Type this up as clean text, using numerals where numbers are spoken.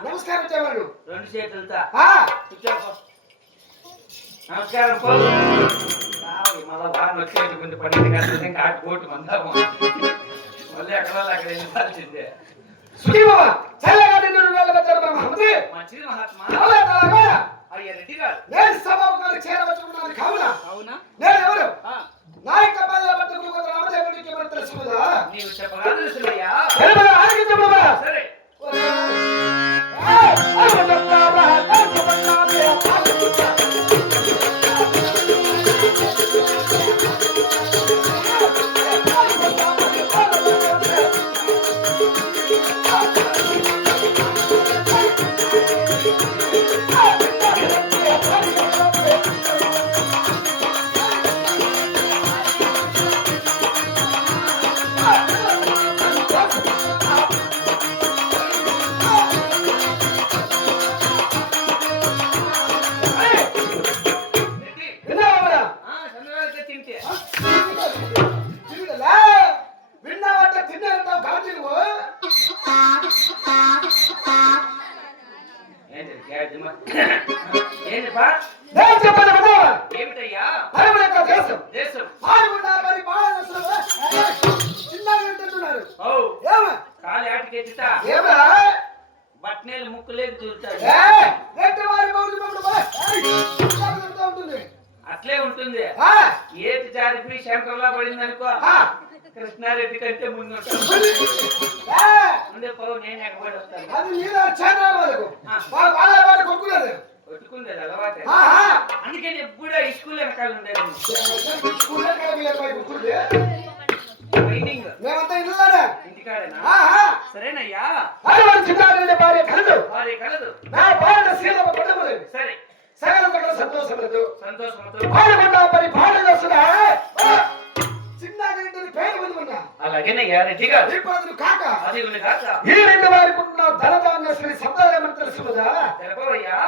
నమస్కారం చేవాడు రెండు చేతులతో నమస్కారం మళ్ళా బాగా వచ్చేటువంటి 12 గంటలు కాటు కోటు మందాము మళ్ళీ అక్కడ అక్కడ వెళ్ళిపోవాల్సిందే మంచిది మహాత్మా అయ్యా రెడ్డి గారు నేను సభకు చేరవచ్చుకున్నాను కావున అవునా నేను ఎవరు నాయక పల్లె పట్టుకుని కొంత రామదేవుడికి ఎవరు తెలుసుకుందా నీవు చెప్పగా తెలుసులయ్యా సరే ఏమిటయ్యా దేశం కాలి ఆటికెత్తుతా బట్నేలు ముక్కులేక చూస్తాడు అట్లే ఉంటుంది ఏటి చారిపి శంకర్లా పడింది అనుకో కృష్ణారెడ్డి కంటే ముందు ముందే పో నేను ఎక్కబడి వస్తాను కొట్టుకుండేది అలవాటే అందుకే ఎప్పుడు ఈ స్కూల్ వెనకాల ఉండేది ఇంటికాడేనా సరేనయ్యా భార్య కలదు సరే సంతోషముతో అలాగేనయ్యా రెడ్డి గారు అది కాక ఈ రెండు వారికి ధనదాన్య శ్రీ సంతాన మంత్రి తెలుసు కదా తెలపవయ్యా